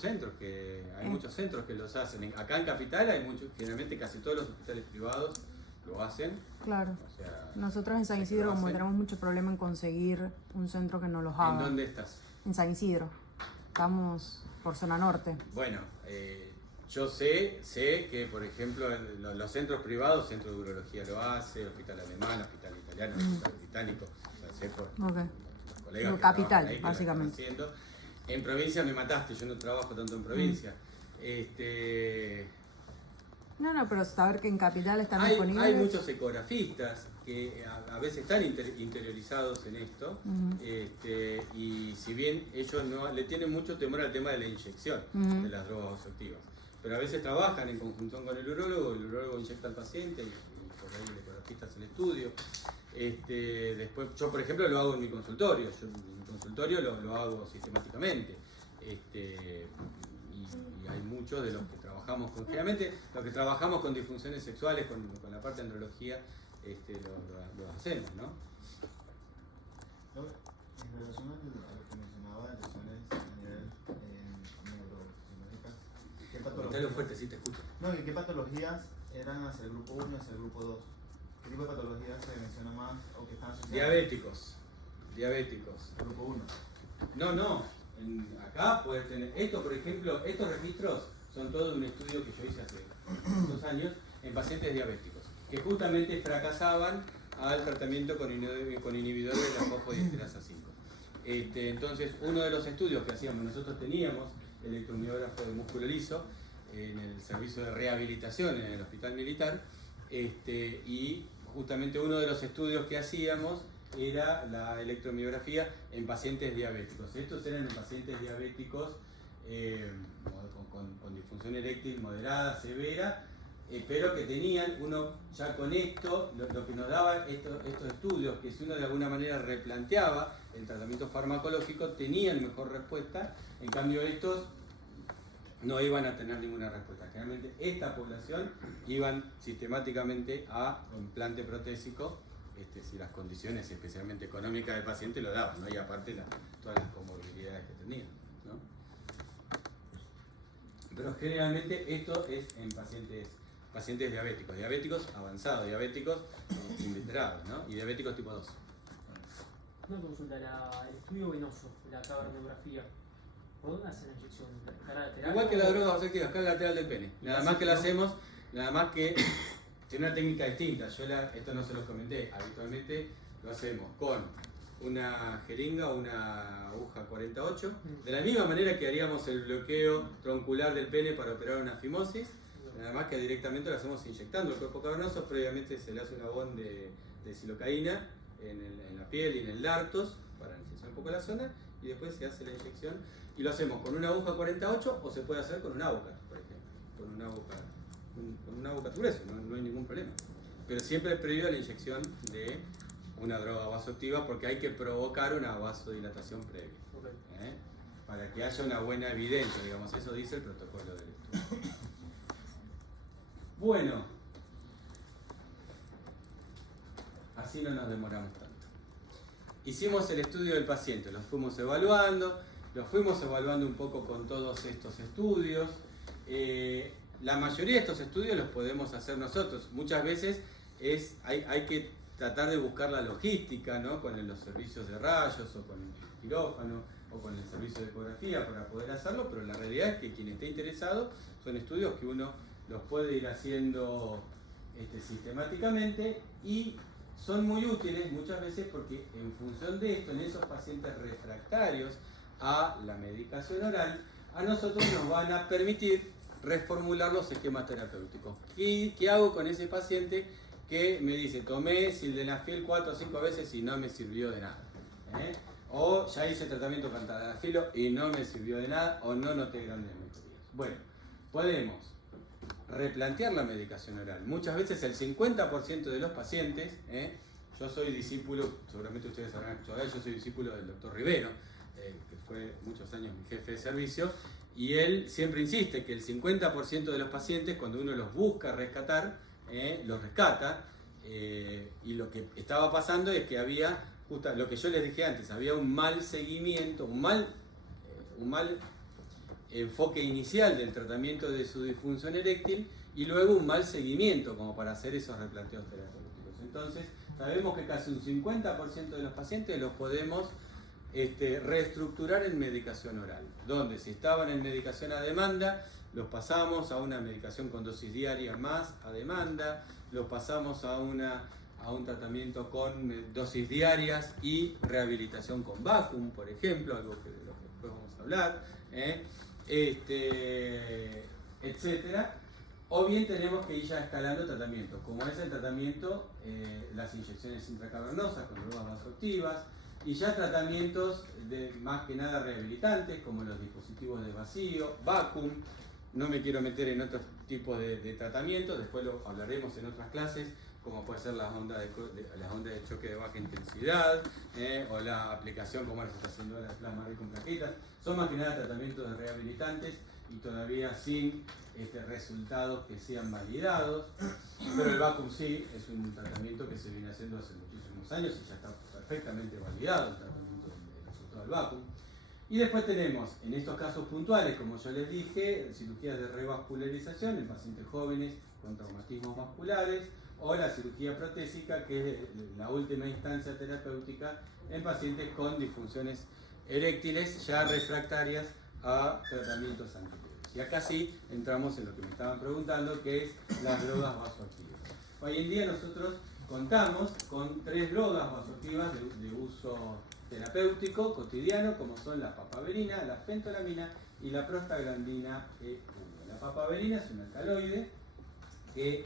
centros que los hacen. Acá en Capital hay muchos, generalmente casi todos los hospitales privados lo hacen. Claro. O sea, Nosotros en San Isidro, como tenemos mucho problema en conseguir un centro que nos los haga. ¿En dónde estás? En San Isidro. Estamos por zona norte. Bueno, yo sé que, por ejemplo, los centros privados, Centro de Urología lo hace, Hospital Alemán, Hospital Italiano, Hospital Británico, o sea, sé por los colegas que Capital, trabajan ahí, que básicamente. lo están haciendo. En provincia me mataste, yo no trabajo tanto en provincia. No, pero saber que en Capital están Hay disponibles. muchos ecografistas que a veces están interiorizados en esto, y si bien ellos no le tienen mucho temor al tema de la inyección de las drogas vasoactivas, pero a veces trabajan en conjunción con el urólogo inyecta al paciente y por ahí el ecografista hace el estudio. Después, yo por ejemplo lo hago en mi consultorio, en mi consultorio lo hago sistemáticamente. Y hay muchos de los que trabajamos generalmente los que trabajamos con disfunciones sexuales, con la parte de andrología, lo hacemos, ¿no? En relación a lo que mencionaba de lesiones a nivel neurofisiológicas, ¿qué patologías? Fuerte, sí te escucho. No, ¿y qué patologías eran hacia el grupo 1 y hacia el grupo 2? ¿Qué tipo de patologías se menciona más o que están asociadas? Diabéticos. El grupo 1. No. Acá puedes tener esto, por ejemplo, estos registros son todo de un estudio que yo hice hace 2 años en pacientes diabéticos que justamente fracasaban al tratamiento con inhibidores de la fosfodiesterasa 5. Entonces, uno de los estudios que hacíamos, nosotros teníamos electromiógrafo de músculo liso en el servicio de rehabilitación en el hospital militar, y justamente uno de los estudios que hacíamos era la electromiografía en pacientes diabéticos. Estos eran en pacientes diabéticos con disfunción eréctil moderada, severa, pero que tenían, uno ya con esto, lo que nos daban estos estudios, que si uno de alguna manera replanteaba el tratamiento farmacológico, tenían mejor respuesta. En cambio estos no iban a tener ninguna respuesta. Generalmente esta población iban sistemáticamente a implante protésico, si las condiciones, especialmente económicas del paciente, lo daban, ¿no? Y aparte todas las comorbilidades que tenían, ¿no? Pero generalmente esto es en pacientes diabéticos avanzados, diabéticos inveterados, ¿no? Y diabéticos tipo 2. Una consulta, el estudio venoso, la cavernografía, ¿por dónde hace la inyección? ¿Cara lateral? Igual que la droga vasoactiva, acá en la lateral del pene. Nada más que la hacemos, nada más que tiene una técnica distinta. Esto no se los comenté, habitualmente lo hacemos con una jeringa o una aguja 48, de la misma manera que haríamos el bloqueo troncular del pene para operar una fimosis, nada más que directamente lo hacemos inyectando el cuerpo cavernoso. Previamente se le hace un abón de silocaína en la piel y en el dartos para anestesiar un poco la zona, y después se hace la inyección, y lo hacemos con una aguja 48 o se puede hacer con un Avocat, por ejemplo, con un Avocat grueso, no hay ningún problema, pero siempre previo a la inyección de una droga vasoactiva, porque hay que provocar una vasodilatación previa, para que haya una buena evidencia, digamos. Eso dice el protocolo del estudio. Bueno, así no nos demoramos tanto. Hicimos el estudio del paciente, lo fuimos evaluando un poco con todos estos estudios. La mayoría de estos estudios los podemos hacer nosotros. Muchas veces hay que tratar de buscar la logística, ¿no? Con los servicios de rayos o con el quirófano o con el servicio de ecografía para poder hacerlo, pero la realidad es que quien esté interesado son estudios que uno los puede ir haciendo sistemáticamente, y son muy útiles muchas veces porque en función de esto, en esos pacientes refractarios a la medicación oral, a nosotros nos van a permitir reformular los esquemas terapéuticos. ¿Qué hago con ese paciente que me dice, tomé sildenafil 4 o 5 veces y no me sirvió de nada? O ya hice tratamiento con tadalafilo y no me sirvió de nada, o no noté grandes mejorías. Bueno, podemos replantear la medicación oral. Muchas veces el 50% de los pacientes, yo soy discípulo, seguramente ustedes habrán escuchado, yo soy discípulo del doctor Rivero, que fue muchos años mi jefe de servicio, y él siempre insiste que el 50% de los pacientes, cuando uno los busca rescatar, los rescata, y lo que estaba pasando es que había, justo lo que yo les dije antes, había un mal seguimiento, un mal enfoque inicial del tratamiento de su disfunción eréctil y luego un mal seguimiento como para hacer esos replanteos terapéuticos. Entonces, sabemos que casi un 50% de los pacientes los podemos reestructurar en medicación oral, donde si estaban en medicación a demanda, los pasamos a una medicación con dosis diaria más a demanda, los pasamos a un tratamiento con dosis diarias y rehabilitación con vacuum, por ejemplo, algo de lo que después vamos a hablar, etcétera. O bien tenemos que ir ya escalando tratamientos, como es el tratamiento, las inyecciones intracavernosas con drogas vasoactivas, y ya tratamientos más que nada rehabilitantes, como los dispositivos de vacío, vacuum. No me quiero meter en otros tipos de tratamientos, después lo hablaremos en otras clases, como puede ser las ondas de choque de baja intensidad, o la aplicación como la está haciendo la plasma rica con plaquetas. Son más que nada tratamientos de rehabilitantes y todavía sin resultados que sean validados, pero el vacuum sí es un tratamiento que se viene haciendo hace muchísimos años y ya está perfectamente validado el tratamiento del resultado del vacuum. Y después tenemos, en estos casos puntuales, como yo les dije, cirugías de revascularización en pacientes jóvenes con traumatismos vasculares, o la cirugía protésica, que es la última instancia terapéutica en pacientes con disfunciones eréctiles ya refractarias a tratamientos anteriores. Y acá sí entramos en lo que me estaban preguntando, que es las drogas vasoactivas. Hoy en día nosotros contamos con 3 drogas vasoactivas de uso terapéutico cotidiano, como son la papaverina, la fentolamina y la prostaglandina E1. La papaverina es un alcaloide que,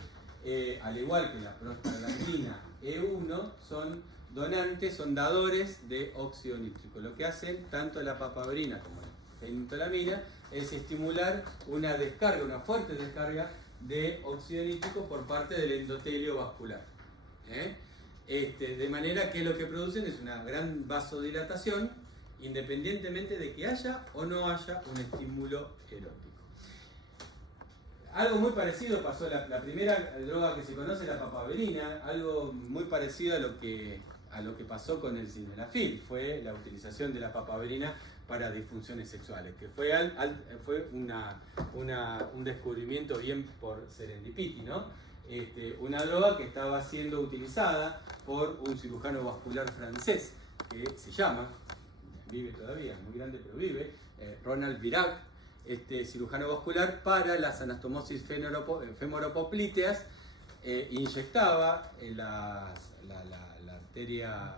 al igual que la prostaglandina E1, son donantes, son dadores de óxido nítrico. Lo que hacen tanto la papaverina como la fentolamina es estimular una descarga, una fuerte descarga de óxido nítrico por parte del endotelio vascular. De manera que lo que producen es una gran vasodilatación, independientemente de que haya o no haya un estímulo erótico. Algo muy parecido pasó, la primera droga que se conoce, la papaverina, algo muy parecido a lo que pasó con el sildenafil, fue la utilización de la papaverina para disfunciones sexuales, que fue un descubrimiento bien por serendipity, ¿no? Una droga que estaba siendo utilizada por un cirujano vascular francés que se llama, vive todavía, muy grande pero vive, Ronald Virac, cirujano vascular, para las anastomosis femoropoplíteas. Inyectaba la arteria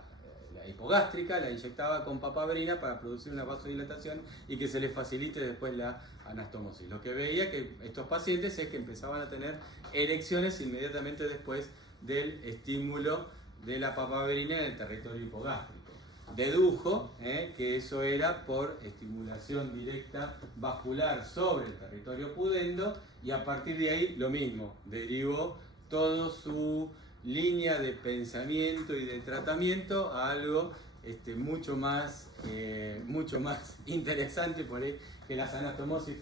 hipogástrica, la inyectaba con papaverina para producir una vasodilatación y que se les facilite después la anastomosis. Lo que veía que estos pacientes es que empezaban a tener erecciones inmediatamente después del estímulo de la papaverina en el territorio hipogástrico. Dedujo que eso era por estimulación directa vascular sobre el territorio pudendo, y a partir de ahí lo mismo, derivó todo su línea de pensamiento y de tratamiento a algo mucho más interesante por ahí, que las anastomosis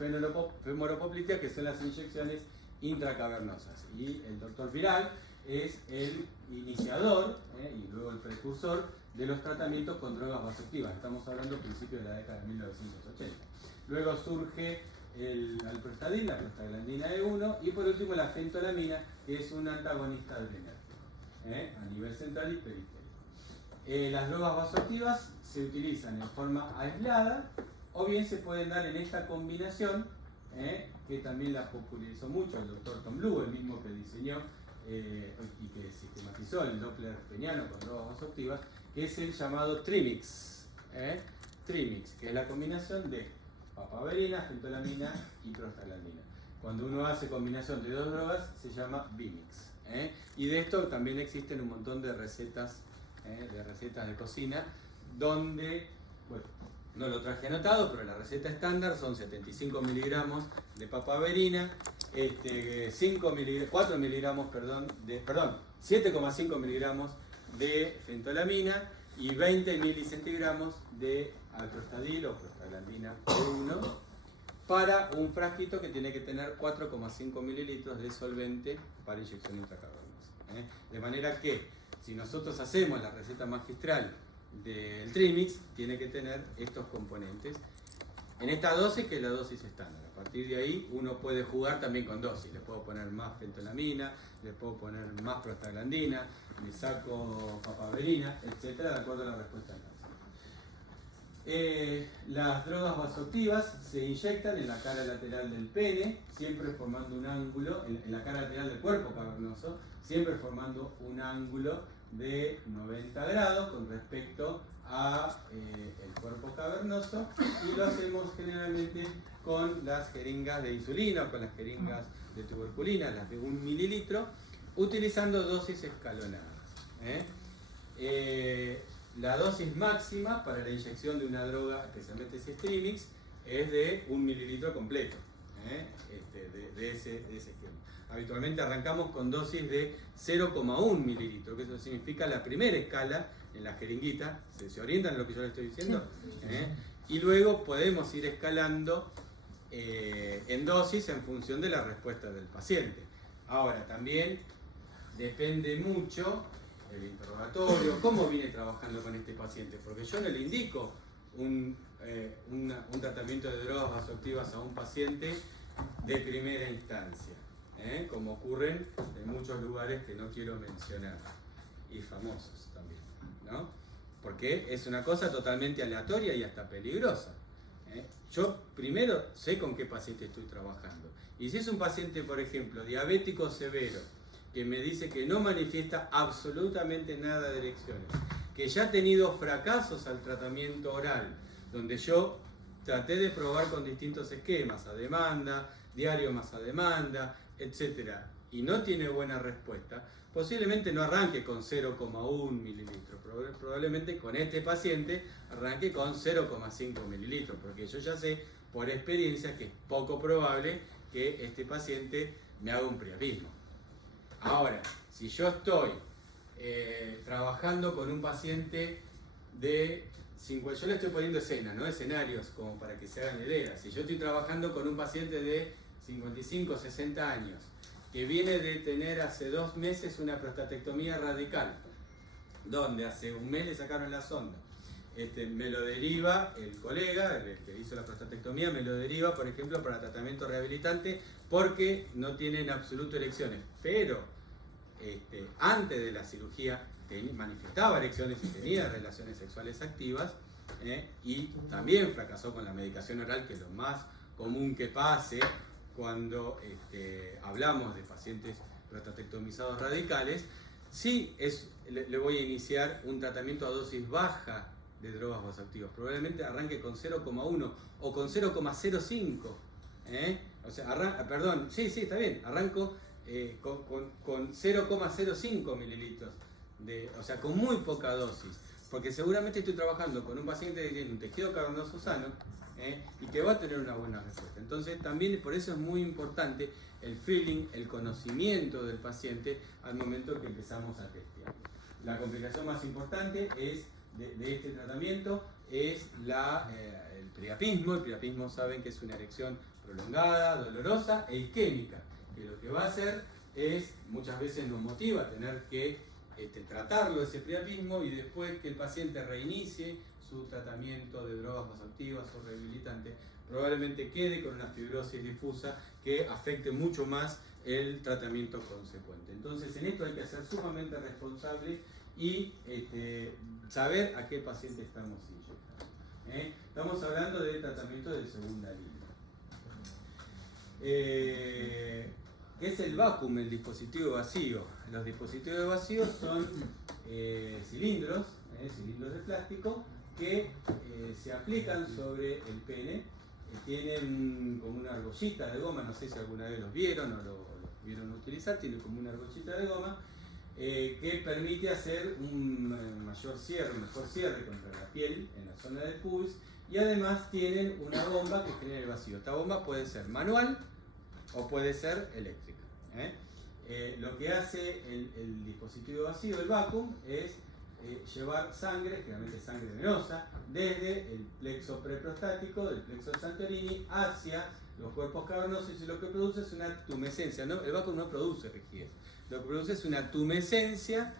femoropoplíteas, que son las inyecciones intracavernosas. Y el doctor Viral es el iniciador y luego el precursor de los tratamientos con drogas vasoactivas. Estamos hablando a principios de la década de 1980. Luego surge el alprostadil, la prostaglandina E1, y por último la fentolamina, que es un antagonista adrenérgico a nivel central y periférico. Las drogas vasoactivas se utilizan en forma aislada, o bien se pueden dar en esta combinación, que también la popularizó mucho el doctor Tom Blue, el mismo que diseñó y que sistematizó el Doppler peniano con drogas vasoactivas, que es el llamado Trimix. Trimix, que es la combinación de papaverina, fentolamina y prostaglandina. Cuando uno hace combinación de 2 drogas se llama Bimix. Y de esto también existen un montón de recetas de cocina, donde, bueno, no lo traje anotado, pero la receta estándar son 75 miligramos de papaverina, 7,5 miligramos de fentolamina y 20 milicentigramos de alprostadil o prostaglandina E1 para un frasquito que tiene que tener 4,5 mililitros de solvente para inyección intracavernosa. De manera que si nosotros hacemos la receta magistral del Trimix, tiene que tener estos componentes. en esta dosis, que es la dosis estándar. A partir de ahí uno puede jugar también con dosis. Le puedo poner más fentolamina, le puedo poner más prostaglandina, le saco papaverina, etcétera, de acuerdo a la respuesta del cáncer. Las drogas vasoactivas se inyectan en la cara lateral del pene, siempre formando un ángulo, en la cara lateral del cuerpo cavernoso, siempre formando un ángulo de 90 grados con respecto a el cuerpo cavernoso, y lo hacemos generalmente con las jeringas de insulina o con las jeringas de tuberculina, las de 1 mililitro, utilizando dosis escalonadas. La dosis máxima para la inyección de una droga, especialmente Cystrimix, es de 1 mililitro completo, de ese esquema. Habitualmente arrancamos con dosis de 0,1 mililitro, que eso significa la primera escala en la jeringuita. ¿Se orientan en lo que yo les estoy diciendo? Y luego podemos ir escalando en dosis en función de la respuesta del paciente. Ahora, también depende mucho el interrogatorio, cómo viene trabajando con este paciente, porque yo no le indico un tratamiento de drogas vasoactivas a un paciente de primera instancia, como ocurren en muchos lugares que no quiero mencionar, y famosos también, ¿no? Porque es una cosa totalmente aleatoria y hasta peligrosa. Yo primero sé con qué paciente estoy trabajando, y si es un paciente, por ejemplo, diabético severo, que me dice que no manifiesta absolutamente nada de erecciones, que ya ha tenido fracasos al tratamiento oral, donde yo traté de probar con distintos esquemas, a demanda, diario más a demanda, etc., y no tiene buena respuesta, posiblemente no arranque con 0,1 mililitros, probablemente con este paciente arranque con 0,5 mililitros, porque yo ya sé por experiencia que es poco probable que este paciente me haga un priapismo. Ahora, si yo estoy trabajando con un paciente de 50, yo le estoy poniendo escenas, ¿no? Escenarios como para que se hagan idea. Si yo estoy trabajando con un paciente de 55, 60 años, que viene de tener hace 2 meses una prostatectomía radical, donde hace 1 mes le sacaron la sonda, me lo deriva el colega, el que hizo la prostatectomía, me lo deriva, por ejemplo, para tratamiento rehabilitante, porque no tiene en absoluto erecciones, pero antes de la cirugía manifestaba erecciones y tenía relaciones sexuales activas, y también fracasó con la medicación oral, que es lo más común que pase cuando hablamos de pacientes prostatectomizados radicales. Sí, le voy a iniciar un tratamiento a dosis baja de drogas vasoactivas, probablemente arranque con 0,1 o con 0,05, o sea, perdón, sí, está bien, arranco con 0,05 mililitros, o sea, con muy poca dosis, porque seguramente estoy trabajando con un paciente que tiene un tejido cavernoso sano, y que va a tener una buena respuesta. Entonces, también por eso es muy importante el feeling, el conocimiento del paciente al momento que empezamos a testear. La complicación más importante de este tratamiento es el priapismo. El priapismo, saben que es una erección prolongada, dolorosa e isquémica, que lo que va a hacer es, muchas veces nos motiva a tener que tratarlo, ese priapismo, y después que el paciente reinicie su tratamiento de drogas vasoactivas o rehabilitantes, probablemente quede con una fibrosis difusa que afecte mucho más el tratamiento consecuente. Entonces, en esto hay que ser sumamente responsable y saber a qué paciente estamos inyectando. Estamos hablando de tratamiento de segunda línea. ¿Qué es el vacuum, el dispositivo vacío? Los dispositivos vacíos son cilindros de plástico que se aplican sobre el pene, tienen como una argollita de goma, no sé si alguna vez los vieron o lo vieron utilizar, tienen como una argollita de goma que permite hacer un mejor cierre contra la piel en la zona del pubis, y además tienen una bomba que genera el vacío. Esta bomba puede ser manual o puede ser eléctrica. Lo que hace el dispositivo vacío, el vacuum, es llevar sangre, generalmente sangre venosa, desde el plexo preprostático, del plexo Santorini, hacia los cuerpos cavernosos, y lo que produce es una tumescencia. ¿No? El vacuum no produce rigidez, lo que produce es una tumescencia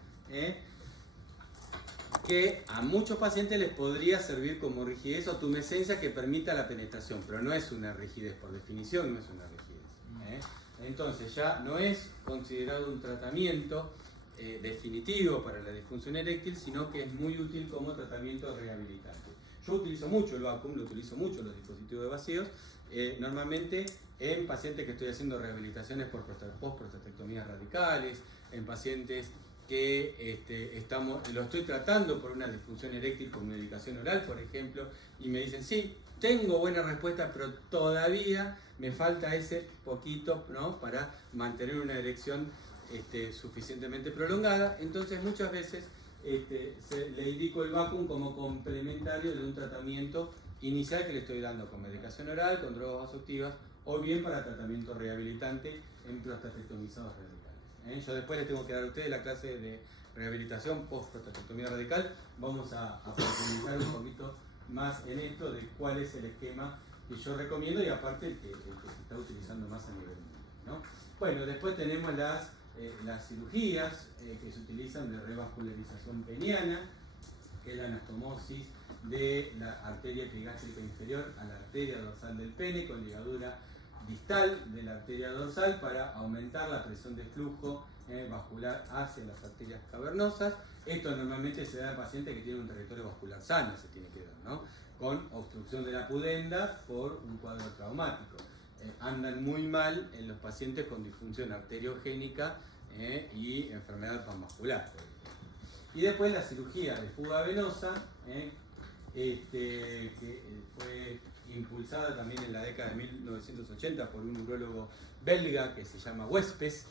que a muchos pacientes les podría servir como rigidez o tumescencia que permita la penetración, pero no es una rigidez, por definición no es una rigidez. Entonces ya no es considerado un tratamiento definitivo para la disfunción eréctil, sino que es muy útil como tratamiento rehabilitante. Yo utilizo mucho el vacuum, lo utilizo mucho los dispositivos de vacíos, normalmente en pacientes que estoy haciendo rehabilitaciones por post-prostatectomías radicales, en pacientes que lo estoy tratando por una disfunción eréctil con medicación oral, por ejemplo, y me dicen, sí, tengo buena respuesta, pero todavía me falta ese poquito, ¿no?, para mantener una erección suficientemente prolongada. Entonces muchas veces le indico el vacuum como complementario de un tratamiento inicial que le estoy dando con medicación oral, con drogas vasoactivas, o bien para tratamiento rehabilitante en prostatectomizados radicales. Yo después les tengo que dar a ustedes la clase de rehabilitación post-prostatectomía radical. Vamos a profundizar un poquito más en esto de cuál es el esquema que yo recomiendo y aparte el que se está utilizando más a nivel mundial, ¿no? Bueno, después tenemos las cirugías que se utilizan de revascularización peniana, que es la anastomosis de la arteria epigástrica inferior a la arteria dorsal del pene con ligadura distal de la arteria dorsal para aumentar la presión de flujo vascular hacia las arterias cavernosas. Esto normalmente se da a pacientes que tienen un territorio vascular sano, se tiene que dar, ¿no?, con obstrucción de la pudenda por un cuadro traumático. Andan muy mal en los pacientes con disfunción arteriogénica y enfermedad panvascular. Y después la cirugía de fuga venosa, que fue impulsada también en la década de 1980 por un urólogo belga que se llama Wespes,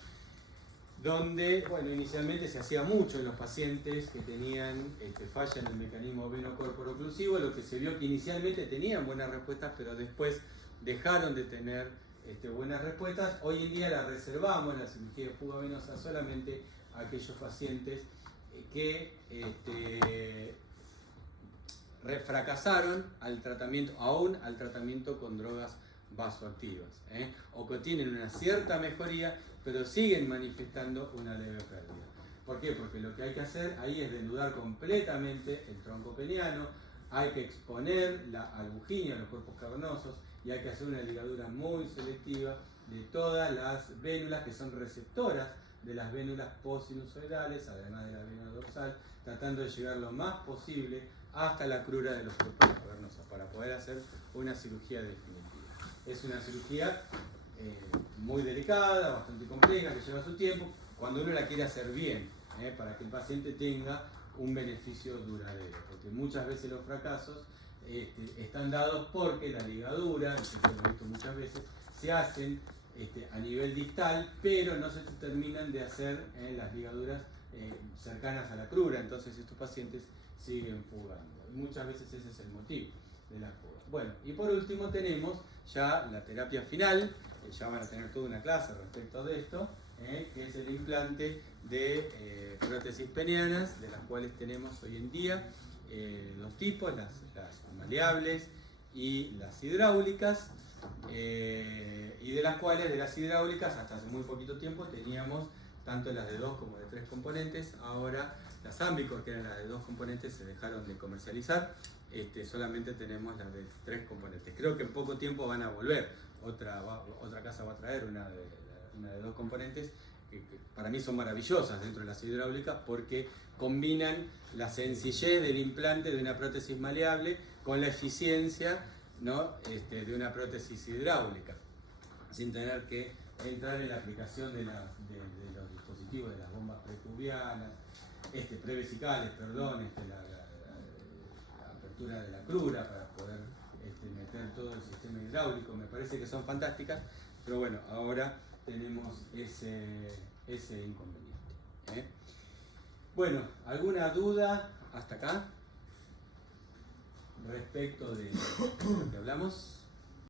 donde, bueno, inicialmente se hacía mucho en los pacientes que tenían falla en el mecanismo veno-corporo-oclusivo, lo que se vio que inicialmente tenían buenas respuestas, pero después dejaron de tener buenas respuestas. Hoy en día la reservamos, la cirugía de fuga venosa, solamente a aquellos pacientes que fracasaron al tratamiento, aún al tratamiento con drogas vasoactivas, o que tienen una cierta mejoría, pero siguen manifestando una leve pérdida. ¿Por qué? Porque lo que hay que hacer ahí es denudar completamente el tronco peniano, hay que exponer la albuginia, los cuerpos cavernosos, y hay que hacer una ligadura muy selectiva de todas las vénulas que son receptoras de las vénulas postsinusoidales, además de la vena dorsal, tratando de llegar lo más posible hasta la crura de los cuerpos cavernosos para poder hacer una cirugía definitiva. Es una cirugía muy delicada, bastante compleja, que lleva su tiempo, cuando uno la quiere hacer bien, para que el paciente tenga un beneficio duradero, porque muchas veces los fracasos están dados porque la ligadura, esto lo he visto muchas veces, se hacen a nivel distal, pero no se terminan de hacer las ligaduras cercanas a la crura, entonces estos pacientes siguen fugando. Y muchas veces ese es el motivo de la fuga. Bueno, y por último tenemos ya la terapia final, ya van a tener toda una clase respecto de esto, que es el implante de prótesis penianas, de las cuales tenemos hoy en día dos tipos, las maleables y las hidráulicas, y de las cuales, de las hidráulicas, hasta hace muy poquito tiempo teníamos tanto las de 2 como de 3 componentes. Ahora las Ambicor, que eran las de 2 componentes, se dejaron de comercializar, solamente tenemos las de 3 componentes. Creo que en poco tiempo van a volver, otra casa va a traer una de 2 componentes, que para mí son maravillosas dentro de las hidráulicas porque combinan la sencillez del implante de una prótesis maleable con la eficiencia, ¿no?, de una prótesis hidráulica, sin tener que entrar en la aplicación de los dispositivos, de las bombas precubianas, prevesicales, perdón, la apertura de la crura para poder meter todo el sistema hidráulico. Me parece que son fantásticas, pero bueno, ahora tenemos ese inconveniente. Bueno, ¿alguna duda hasta acá respecto de lo que hablamos?